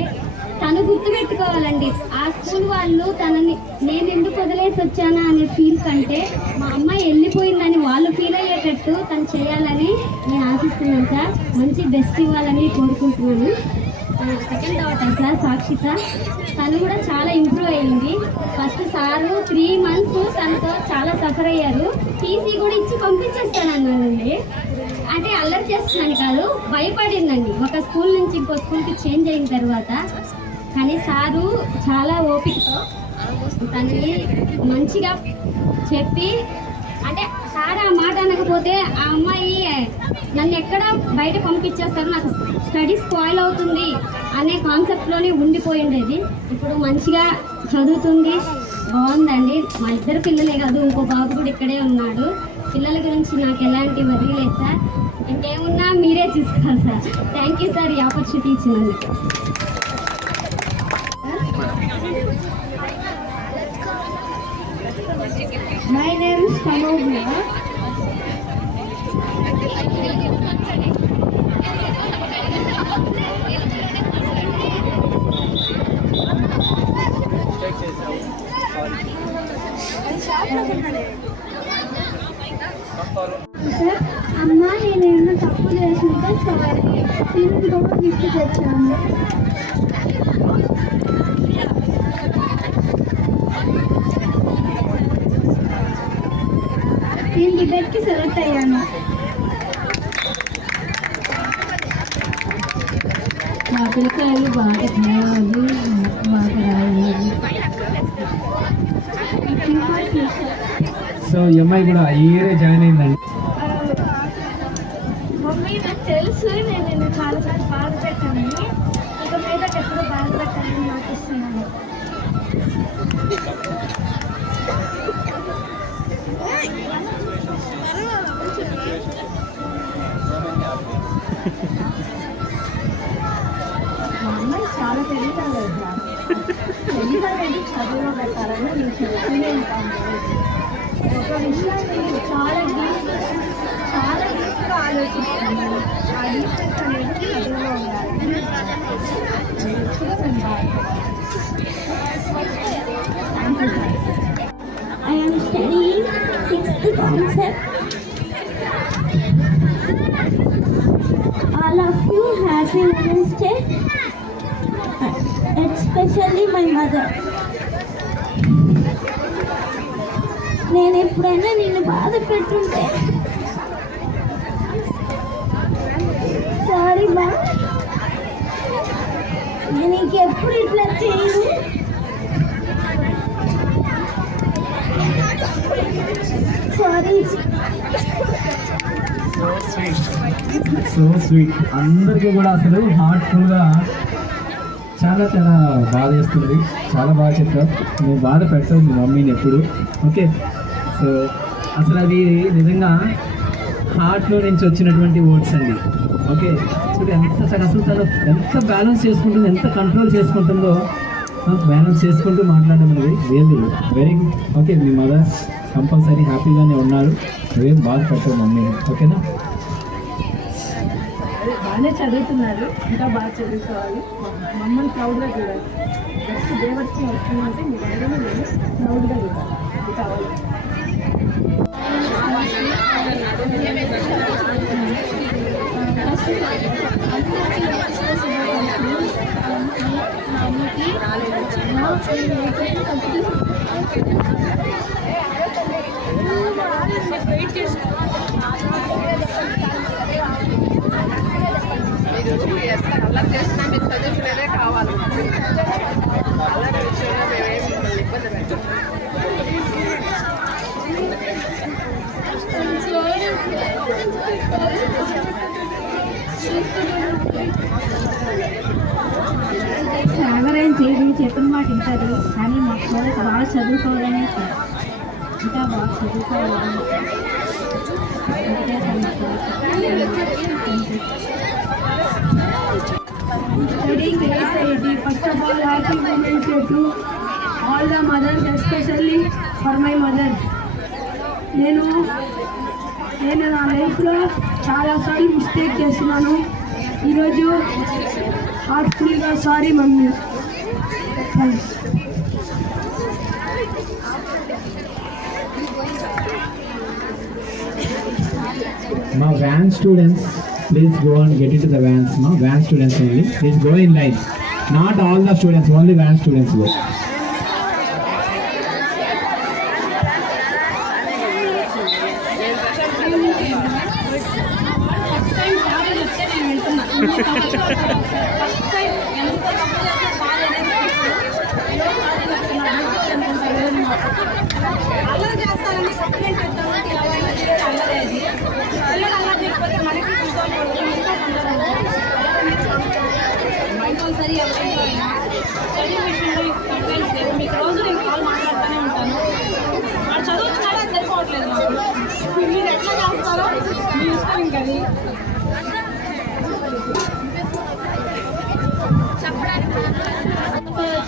తను గుర్తుపెట్టుకోవాలండి. ఆ స్కూల్ వాళ్ళు తనని నేను ఎందుకు వదిలేసి వచ్చానా అనే ఫీల్ కంటే మా అమ్మాయి వెళ్ళిపోయిందని వాళ్ళు ఫీల్ అయ్యేటట్టు తను చేయాలని నేను ఆశిస్తున్నాను సార్. మంచి బెస్ట్ ఇవ్వాలని కోరుకుంటున్నాను. సెకండ్ డాటర్ సార్ సాక్షిత, తను కూడా చాలా ఇంప్రూవ్ అయ్యింది. ఫస్ట్ సారు 3 months తనతో చాలా సఫర్ అయ్యారు. టీసీ కూడా ఇచ్చి పంపించేస్తానన్నానండి. అంటే అల్లరి చేస్తున్నాను కాదు, భయపడిందండి ఒక స్కూల్ నుంచి ఇంకో స్కూల్కి చేంజ్ అయిన తర్వాత. కానీ సారు చాలా ఓపికతో తనని మంచిగా చెప్పి, అంటే సార్ ఆ మాట అనకపోతే ఆ అమ్మాయి నన్ను ఎక్కడ బయట పంపించేస్తారు, నాకు స్టడీ స్పాయిల్ అవుతుంది అనే కాన్సెప్ట్లోనే ఉండిపోయి ఉండేది. ఇప్పుడు మంచిగా చదువుతుంది, బాగుందండి. మా 2 పిల్లలే కాదు, ఇంకో బాబు కూడా ఇక్కడే ఉన్నాడు. పిల్లల గురించి నాకు ఎలాంటి వరి లేదు సార్. ఇంకేమున్నా మీరే చూసుకోవాలి సార్. థ్యాంక్ యూ సార్ ఈ ఆపర్చునిటీ ఇచ్చినందుకు. My name is Panobia. Sir, అమ్మ నేనేమో తప్పు చేస్తుంటే సారీ, దీనికి కూడా గిఫ్ట్ తెచ్చాను. నేను డిబేట్కి సెలెక్ట్ అయ్యాను. మా పిల్లకాయలు బాగా చదవాలి, బాగా రాయాలి. సో ఈ అమ్మాయి కూడా ఈ ఇయరే జాయిన్ అయిందండి. మమ్మీ నాకు తెలుసు నేను చాలాసార్లు బాధ పెట్టానని, ఇక మీద ఎప్పుడు బాధ పెట్టాలని నాకు ఇస్తున్నాను. మా అమ్మాయి చాలా తెలియలేదు, తెలియలేదు చదువులో పెట్టాలని నేను చెప్తూనే ఉంటాను. ఒక విషయాన్ని చాలా డీప్గా ఆలోచిస్తాను. ఆ డీప్నెస్ అనేది చదువులో ఉండాలి. I am studying 6th concept. All of you happy Women's Day, especially my mother. నేను ఎప్పుడైనా నిన్ను బాధ పెట్టుంటే సారీ బా, నేను ఇంకెప్పుడు ఇట్లా చేయను. సారీ. So sweet. అందరికీ కూడా అసలు హార్ట్ఫుల్గా చాలా చాలా బాధ చేస్తుంది. చాలా బాగా చెప్తావు, నువ్వు బాధ పెట్టావు మీ మమ్మీని ఎప్పుడు. ఓకే, సో అసలు అది నిజంగా హార్ట్లో నుంచి వచ్చినటువంటి వర్డ్స్ అండి. ఓకే, చూడు ఎంత అసలు తను ఎంత బ్యాలెన్స్ చేసుకుంటుందో, ఎంత కంట్రోల్ చేసుకుంటుందో బ్యాలెన్స్ చేసుకుంటూ మాట్లాడడం అనేది రియల్లీ వెరీ గుడ్. ఓకే, మీ మదర్ కంపల్సరీ హ్యాపీగానే ఉన్నారు, నువ్వేం బాధపడతావు మమ్మీ, ఓకేనా? బాగానే చదువుతున్నారు, ఇంకా బాగా చదువుకోవాలి, మమ్మల్ని ప్రౌడ్గా చూడాలి. నెక్స్ట్ దేవచ్చి వస్తుందంటే మీ ధైర్యమే లేదు, ప్రౌడ్గా చూడాలి, ఇది కావాలి. అలా చేసినా మీరు చదువుకునేదే కావాలి. అలాగే విషయంలో మేమేమి మిమ్మల్ని ఇబ్బంది పెట్టాం. ఎవరైనా చేయదు, చెప్పిన మాట వింటారు, కానీ మా పిల్లలకి బాగా చదువుకోవాలని ఇంకా బాగా చదువుకోవాలని first of all happy women's day to all the mothers, especially for my mother. నేను నా లైఫ్లో చాలాసార్లు మిస్టేక్ చేస్తున్నాను. ఈరోజు హార్ట్ఫుల్గా సారీ మమ్మీ. మా van students please go and get into the vans. No, van students only. Please go in line. Not all the students, only van students go. అల్లరి చేస్తారని సప్లిమెంట్ పెడతామని ఎవరైనా చేస్తే అల్లరేది పిల్లలు అల్లరి చేయకపోతే మనకి కంపల్సరీ ఎవరైనా స్టడీ విషయంలో కంప్లైంట్స్ లేదు. మీకు రోజు నేను కాల్ మాట్లాడుతూనే ఉంటాను. వాళ్ళు చదువుతున్నారా సరిపోవట్లేదు మాకు. మీరు ఎట్లా చేస్తారో మీ ఇష్టం ఇంకా అది.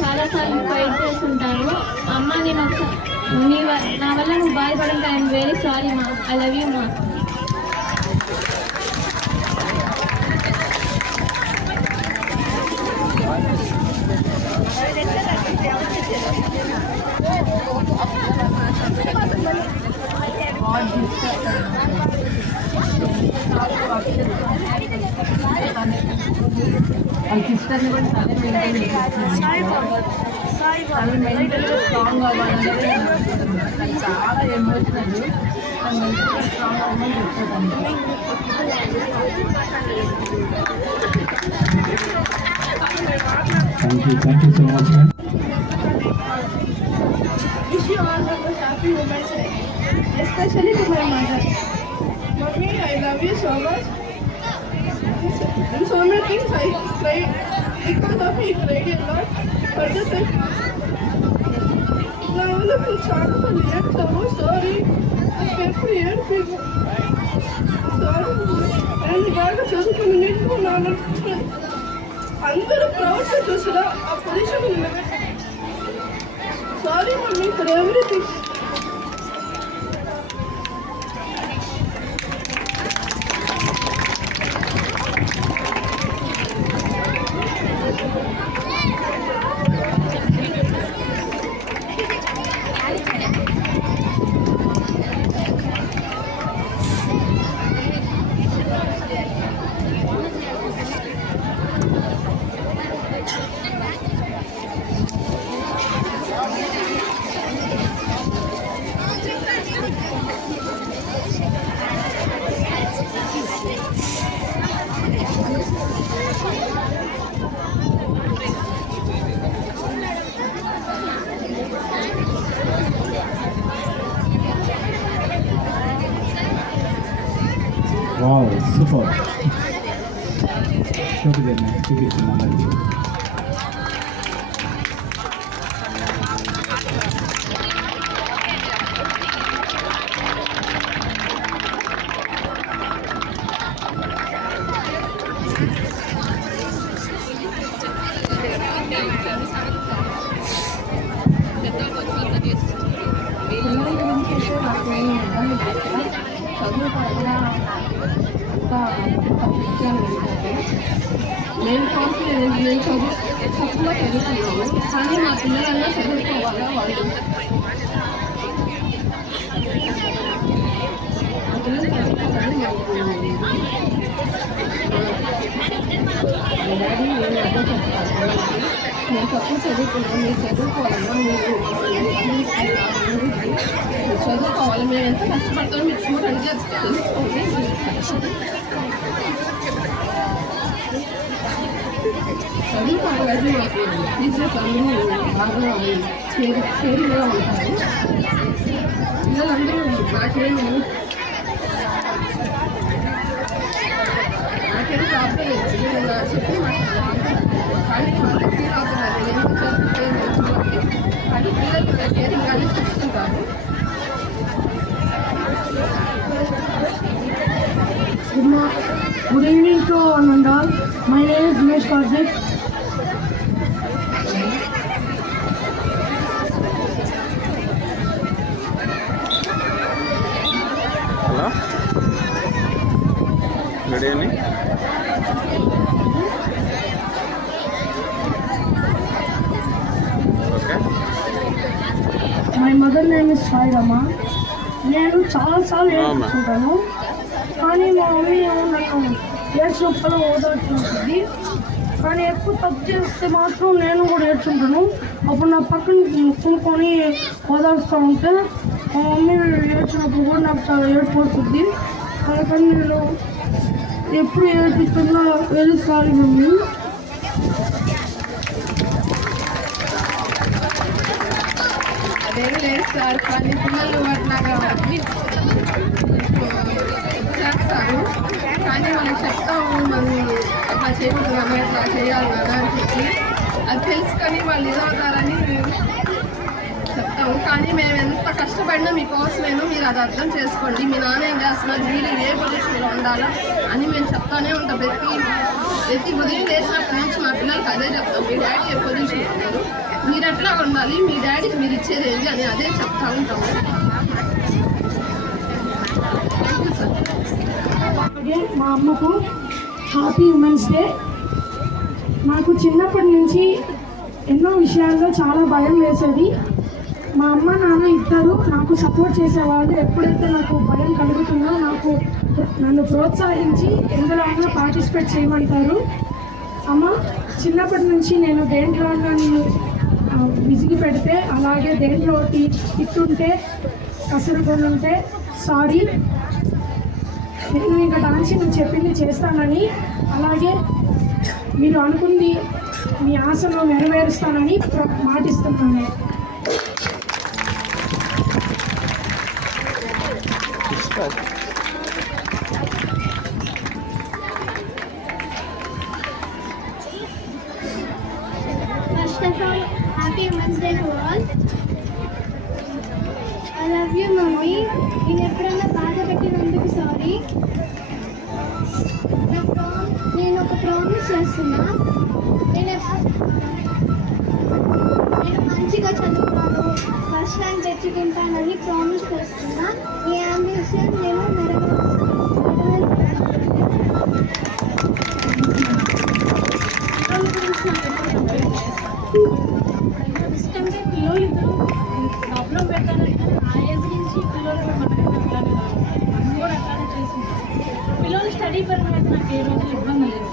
చాలాసార్లు ఫైట్ చేస్తుంటాను. అమ్మ నేను నా వల్ల నువ్వు బాధపడంటే ఐఎమ్ వెరీ సారీ మా, ఐ లవ్ యూ మా. వాళ్ళ సిస్టర్ని కూడా చాలా మెయింటైన్ చాలా మెంటల్గా స్ట్రాంగ్ అవ్వాలనేది తను చాలా ఎమోషనల్, తను మెంటల్గా స్ట్రాంగ్ అవ్వాలని చెప్తాను. Thank you so much, ma'am. Wish you all the most happy Women's Day, especially to my mother. Mommy, I love you so much. And so many things I cried because of you. Cried a lot. For the fact, now look, చాలా మంది ఏడ్చాము. Sorry, ఎప్పుడు ఏడ్చాము. Sorry. నేను బాగా చదువుకుని నీకు నాన్న అందరూ ప్రౌడ్గా చూసిన ఆ పొజిషన్ నిలబెట్టాను. Sorry mummy for everything. Wow, super. చూపిస్తున్నాం మరి. నేను కోరుకునేది నేను తప్పులో చదువుతున్నాను, కానీ మా పిల్లలన్నా చదువుకోవాలా వాళ్ళు డాడీ నేను అర్థం చెప్తాను, నేను తప్పు చదువుకున్నాను, మీరు చదువుకోవాలన్నా మీరు చదువుకోవాలి, మేము ఎంత కష్టపడతామో మీరు చూడండి, అది తెలుసుకోండి. చదువుకోవాలి మాకు టీచర్స్ అందరూ బాగా చేరుగా ఉంటారు. పిల్లలందరూ నాకేమో ప్రాబ్లం లేదు, చెప్పి కానీ వాళ్ళు ఫీల్ అవుతున్నారు, కానీ పిల్లలు కేరింగ్గానే చూస్తుంటారు. Good evening to one and all. My name is Dinesh Karthik. Hello, good evening. Okay, My mother name is Sai Rama. నేను చాలాసార్లు ఏడ్చుకుంటాను, కానీ మా మమ్మీ ఏమో నన్ను ఏడ్చినప్పుడు ఓదార్చుంటుంది. కానీ ఎక్కువ తప్పు చేస్తే మాత్రం నేను కూడా ఏడ్చుంటాను. అప్పుడు నా పక్కన కూర్చొని ఓదార్స్తూ ఉంటే మా మమ్మీ ఏడ్చినప్పుడు కూడా నాకు చాలా ఏడ్పు వస్తుంది. అందుకని నేను ఎప్పుడు ఏడ్పిస్తున్నా వెరీ సారీ మమ్మీ. అదేం లేదు సార్, కానీ పిల్లలు అట్లాగా చేస్తారు, కానీ మనం చెప్తాము మనం అట్లా చేయకూడదు కదా, ఇట్లా చేయాలి కదా అని చెప్పి అది తెలుసుకొని వాళ్ళు ఇదవుతారని చెప్తాము. కానీ మేము ఎంత కష్టపడినా మీకోసమేమో మీరు అది అర్థం చేసుకోండి. మీ నాన్న ఏం చేస్తున్నారు, మీరు ఏ పొజిషన్లో ఉండాలా అని మేము చెప్తానే ఉంటాం. ప్రతి ఉదయం లేచినప్పటి నుంచి మా పిల్లలకి అదే చెప్తాం, మీ డాడీ ఏ పొజిషన్లో ఉన్నారు, మీరు ఎట్లా ఉండాలి, మీ డాడీకి మీరు ఇచ్చేది ఏంటి అని అదే చెప్తా ఉంటాము. అలాగే మా అమ్మకు హ్యాపీ ఉమెన్స్ డే. నాకు చిన్నప్పటి నుంచి ఎన్నో విషయాల్లో చాలా భయం వేసేది. మా అమ్మ నాన్న ఇద్దరు నాకు సపోర్ట్ చేసేవాళ్ళు. ఎప్పుడైతే నాకు భయం కలుగుతుందో నన్ను ప్రోత్సహించి ఎందులో అయినా పార్టిసిపేట్ చేయమంటారు. అమ్మ చిన్నప్పటి నుంచి నేను దేంట్లో నన్ను విసిగి పెడితే, అలాగే దేంట్లో తిట్టుంటే, కసురుకొని ఉంటే సారీ, నేను ఇంకా డాన్స్ నువ్వు చెప్పింది చేస్తానని, అలాగే మీరు అనుకుంది మీ ఆశను నెరవేరుస్తానని మాటిస్తున్నాను. First of all, happy Women's Day to all. I love you, Mummy. నేను ఎప్పుడైనా బాధ పెట్టినందుకు సారీ. నేను ఒక ప్రామిస్ చేస్తున్నా, నేను మంచిగా చదువుతాను, ఫస్ట్ ర్యాంక్ తెచ్చుకుంటానని ప్రామిస్ చేస్తున్నా. ఈ అంబిషన్ నేను ఇష్టంగా పిల్లలు ఇద్దరు ప్రాబ్లం పెట్టాలంటే ఆ ఏజ్ నుంచి పిల్లలు మనం కూడా అట్లానే చేసుకుంటాం. పిల్లలు స్టడీ పరంగా అయితే నాకు ఏ రోజు ఇబ్బంది లేదు.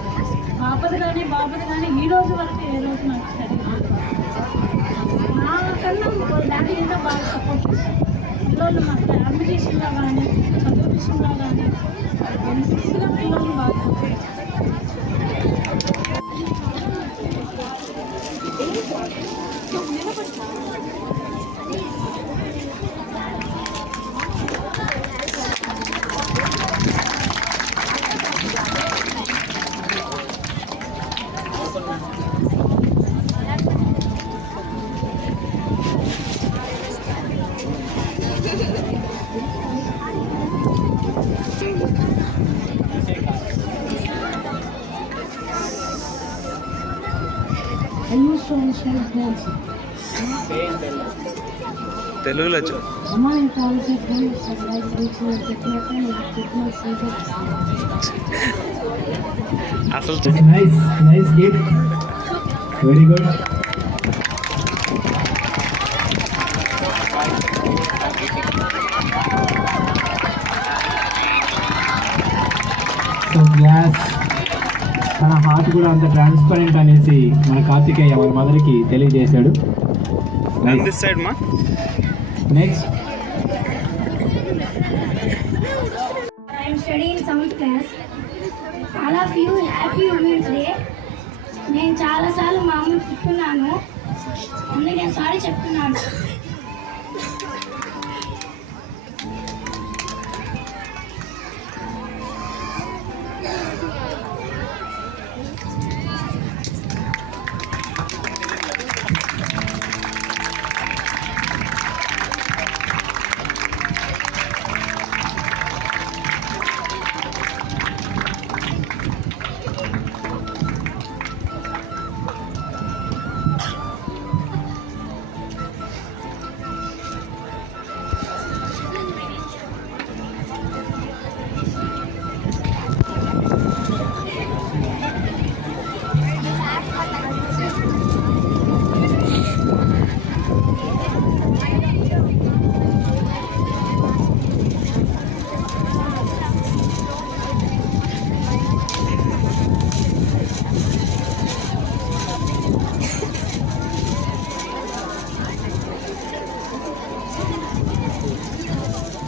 బాబది కానీ ఈ రోజు వరకు ఏ రోజు నాకు స్టడీ నాకన్నా డాడీ ఇంకా బాగా సపోర్ట్ చేస్తారు. పిల్లలు మా ఫ్యామిలీ విషయంలో కానీ చదువు విషయంలో కానీ బెనిఫిట్స్గా పిల్లలు బాగా I used to understand dancing. తెలుగులో అమ్మ నేను కాల్ చెప్పినట్టు అసలు nice gift, very good. So glass తన హార్ట్ కూడా అంత ట్రాన్స్పరెంట్ అనేసి మన కార్తికేయ వాళ్ళ మదర్కి తెలియజేశాడు. దిస్ సైడ్ మా. Next I am studying in 7th class. All of you happy Women's Day. నేను చాలాసార్లు మా అమ్మని తిట్టున్నాను, అందుకే నేను సారీ చెప్తున్నాను.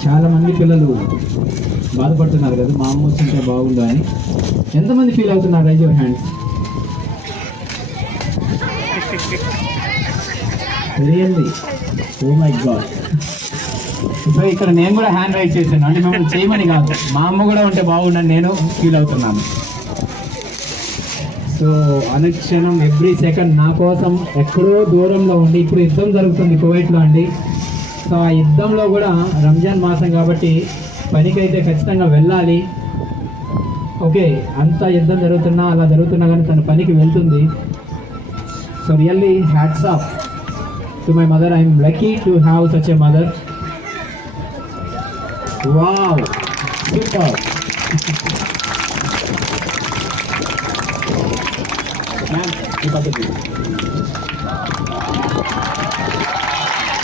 చాలా మంది పిల్లలు బాధపడుతున్నారు కదా, మా అమ్మ వచ్చింటే బాగుండు అని. ఎంతమంది ఫీల్ అవుతున్నారు? Raise your hands. Really, oh my God. So ఇక్కడ నేను కూడా హ్యాండ్ రైజ్ చేశాను, అంటే మిమ్మల్ని చేయమని కాదు, మా అమ్మ కూడా ఉంటే బాగుండని నేను ఫీల్ అవుతున్నాను. సో అనుక్షణం ఎవ్రీ సెకండ్ నా కోసం ఎక్కడో దూరంలో ఉండి, ఇప్పుడు యుద్ధం జరుగుతుంది కువైట్లో అండి. సో ఆ యుద్ధంలో కూడా రంజాన్ మాసం కాబట్టి పనికైతే ఖచ్చితంగా వెళ్ళాలి. ఓకే, అంత యుద్ధం జరుగుతున్నా అలా జరుగుతున్నా కానీ తన పనికి వెళ్తుంది. So really hats off to my mother. I'm lucky to have such a mother. Wow, super.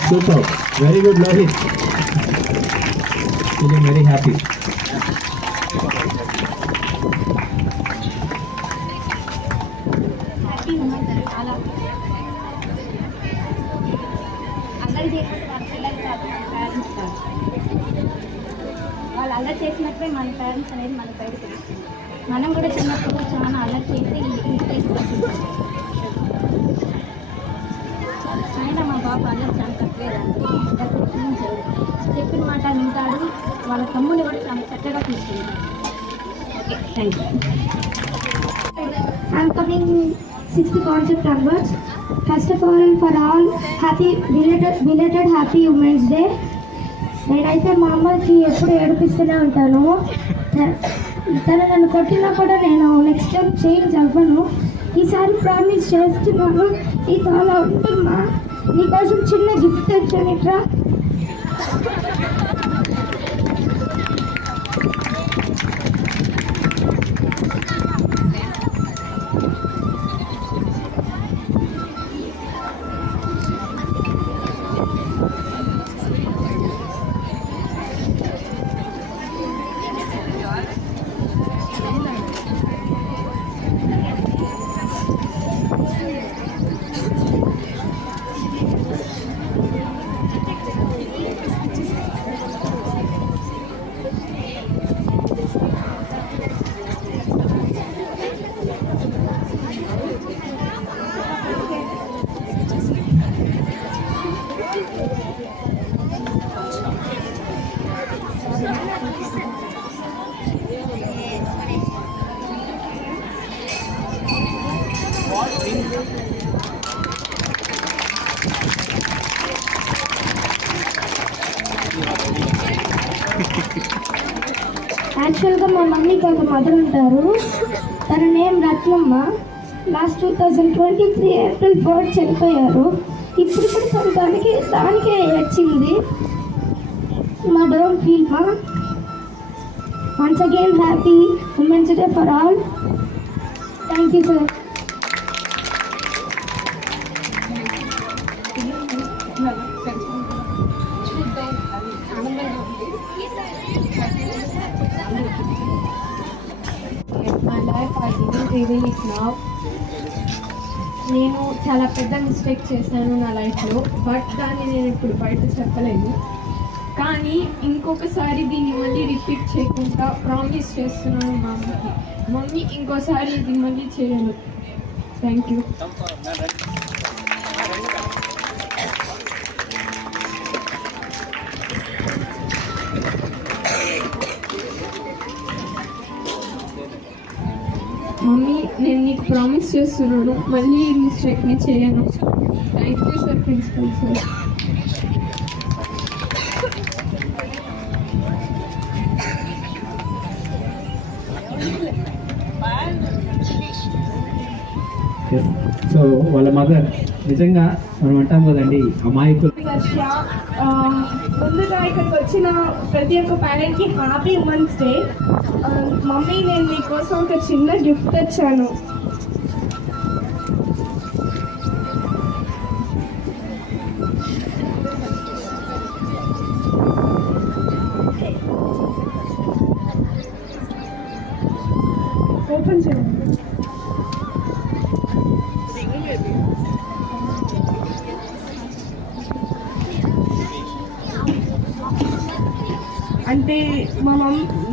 Super, very good Lohith. Feeling very happy. Happy women's day. చాలా అల్లరి చేయకపోతే వాళ్ళ పిల్లలు కాదు, మన పేరెంట్స్ కాదు. వాళ్ళు అల్లరి చేసినప్పుడే మన పేరెంట్స్ అనేది మన బయట తెలుస్తుంది. మనం కూడా చిన్నప్పుడు చాలా అల్లరి చేసి ఈ స్టేజ్కి వచ్చింది. అయినా మా బాబు అల్లరి చాలా తక్కువే చెప్పిన మాట వింటాడు. వాళ్ళ తమ్ముని కూడా చాలా చక్కగా తీసుకుంటాడు. Okay, thank you. I'm coming 6th concept onwards. First of all, happy belated happy Women's Day. నేనైతే మా అమ్మకి ఎప్పుడు ఏడిపిస్తూనే ఉంటాను. తను నన్ను కొట్టినా కూడా నేను నెక్స్ట్ టైం చేంజ్ అవ్వను. ఈసారి ప్రామిస్ చేస్తున్నాను, నీకు అలా ఉంటున్నా. నీకోసం చిన్న గిఫ్ట్ తెచ్చాను, ఇట్రా. యాక్చువల్గా మా మమ్మీకి ఒక మదర్ ఉంటారు, తన నేమ్ రత్నమ్మ. లాస్ట్ 2023 ఏప్రిల్ 4 చనిపోయారు. ఇప్పుడు దానికే వచ్చింది. మా డోంట్ ఫీల్ మా once again happy women's day for all. Thank you sir. My life I didn't reveal it now. నేను చాలా పెద్ద మిస్టేక్ చేశాను నా లైఫ్లో, బట్ దాన్ని నేను ఇప్పుడు బయట చెప్పలేను. కానీ ఇంకొకసారి దీన్ని మళ్ళీ రిపీట్ చేయకుండా ప్రామిస్ చేస్తున్నాను మా అమ్మకి. మమ్మీ ఇంకోసారి ఇది మళ్ళీ చేయను. Thank you. మమ్మీ నేను నీకు ప్రామిస్ చేస్తున్నాను మళ్ళీ ఈ మిస్టేక్ని చేయను. Thank you sir, principal sir. So వాళ్ళ మదర్ నిజంగా మనం అంటాం కదండి అమాయకులు. ముందుగా ఇక్కడికి వచ్చిన ప్రతి ఒక్క పేరెంట్కి హ్యాపీ ఉమెన్స్ డే. మమ్మీ నేను మీకోసం ఒక చిన్న గిఫ్ట్ తెచ్చాను. ఓపెన్ చేయండి. అంటే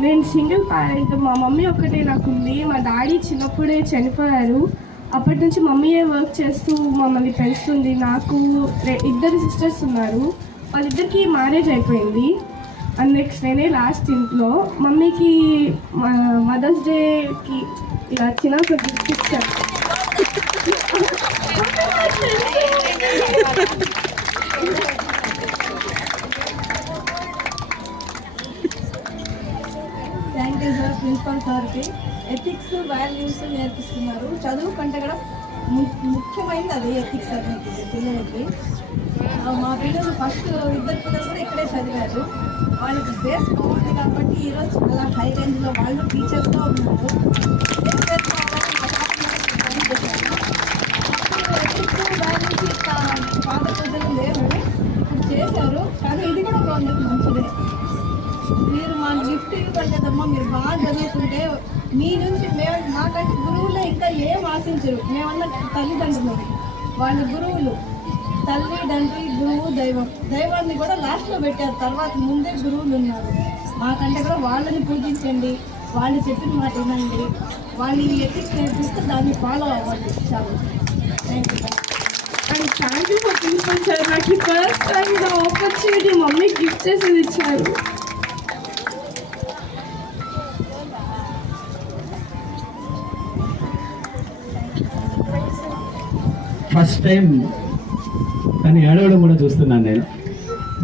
నేను సింగిల్ పేరెంట్. మా మమ్మీ ఒక్కటే నాకుంది. మా డాడీ చిన్నప్పుడే చనిపోయారు. అప్పటి నుంచి మమ్మీయే వర్క్ చేస్తూ మమ్మల్ని పెంచుతుంది. నాకు 2 సిస్టర్స్ ఉన్నారు. వాళ్ళిద్దరికి మ్యారేజ్ అయిపోయింది. అండ్ నెక్స్ట్ నేనే లాస్ట్ ఇంట్లో. మమ్మీకి మదర్స్ డేకి ఇలా చిన్న ఒక గిఫ్ట్ ఇచ్చాను. థ్యాంక్ యూ సార్, ప్రిన్సిపల్ సార్కి. ఎథిక్స్ వాల్యూస్ నేర్పిస్తున్నారు. చదువు కంటే కూడా ముఖ్యమైనది అది ఎథిక్స్ అనేది పిల్లలకి. మా పిల్లలు ఫస్ట్ 2 పిల్లలు కూడా ఇక్కడే చదివారు. వాళ్ళకి బేస్ బాగుంది కాబట్టి ఈరోజు చాలా హై రేంజ్లో వాళ్ళు టీచర్స్గా ఉన్నారు. ఎథిక్స్ వాల్యూస్ పాత ప్రజలు లేవు, ఇప్పుడు చేశారు. కానీ ఇది కూడా బాగుంది, మంచిదే. మీరు మా గిఫ్ట్ ఇవ్వలేదమ్మా. మీరు బాగా చదువుకుంటే మీ నుంచి మాకంటే గురువులే ఇంకా ఏం ఆశించరు. మేమన్న తల్లిదండ్రులు, వాళ్ళ గురువులు. తల్లిదండ్రి, గురువు, దైవం. దైవాన్ని కూడా లాస్ట్లో పెట్టారు, తర్వాత ముందే గురువులు ఉన్నారు. మాకంటే కూడా వాళ్ళని పూజించండి, వాళ్ళు చెప్పిన మాట వినండి, వాళ్ళు ఎథిక్స్ నేర్పిస్తే దాన్ని ఫాలో అవ్వండి. చాలా thank you. And thank you for principal sir. నాకు ఫస్ట్ టైం ఇది ఆపర్చునిటీ మమ్మీ గిఫ్ట్ చేసేది ఇచ్చారు. ఫస్ట్ టైం తను ఏడవడం కూడా చూస్తున్నాను నేను.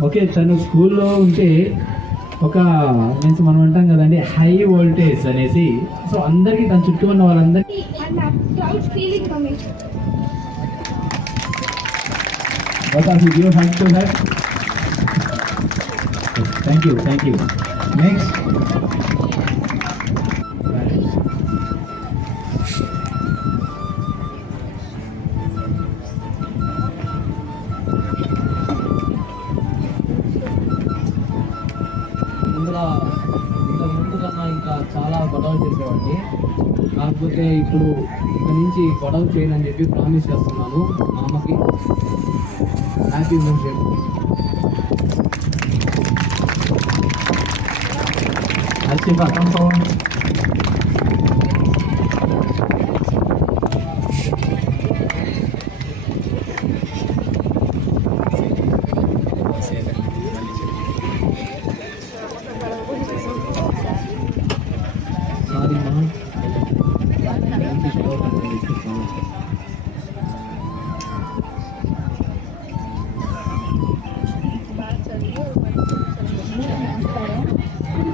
ఓకే, తను స్కూల్లో ఉంటే ఒక మీన్స్ మనం అంటాం కదండి హై వోల్టేజ్ అనేసి. సో అందరికీ తన చుట్టూ ఉన్న వాళ్ళందరికీ థ్యాంక్ యూ. నెక్స్ట్ ఇంతకుముందు కన్నా ఇంకా చాలా గొడవలు చేసేవాడిని. కాకపోతే ఇప్పుడు ఇక్కడి నుంచి గొడవ చేయనని చెప్పి ప్రామిస్ చేస్తున్నాను మా అమ్మకి. Happy women's day. Harshita come forward. Sorry మా.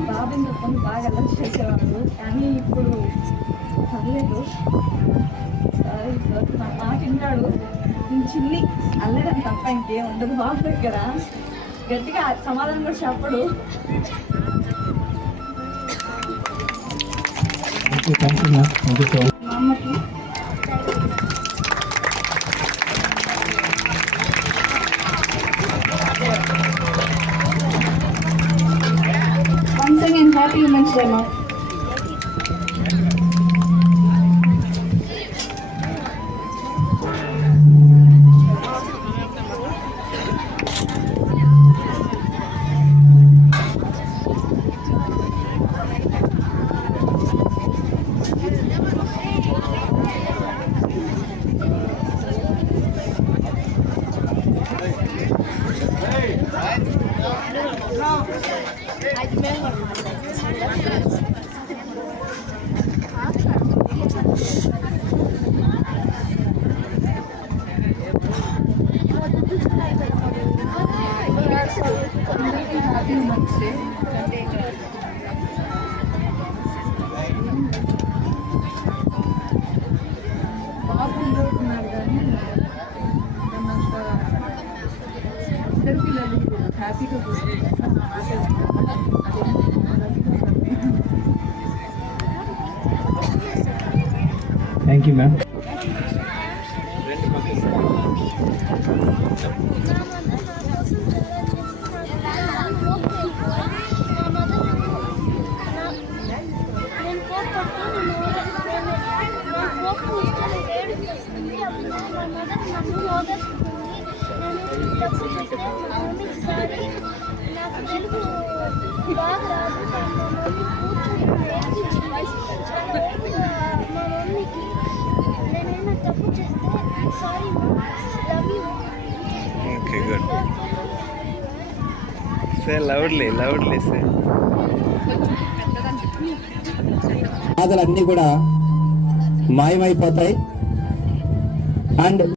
బాబుని తప్పని బాగా అలర్ట్ చేసేవాడు. కానీ ఇప్పుడు పర్లేదు. సారీ సార్, నా మాట వింటాడు. చిన్ని అల్లరని తప్ప ఇంకేం ఉండదు బాబు దగ్గర. గట్టిగా సమాధానం కూడా చెప్పడు. మా అమ్మకి once again happy Women's Day, Ma. బాబు ఉంటున్నారు కానీ ఇద్దరు పిల్లలు హ్యాపీగా థ్యాంక్ యూ మ్యామ్. నాకు తెలుగు బాగా రాదు కానీ మా మమ్మీ కూర్చొని నేర్పించింది. మా మమ్మీకి నేనైనా తప్పు చేస్తే sorry love you. Okay good. Say loudly say. బాధలన్నీ కూడా మాయమైపోతాయి. అండ్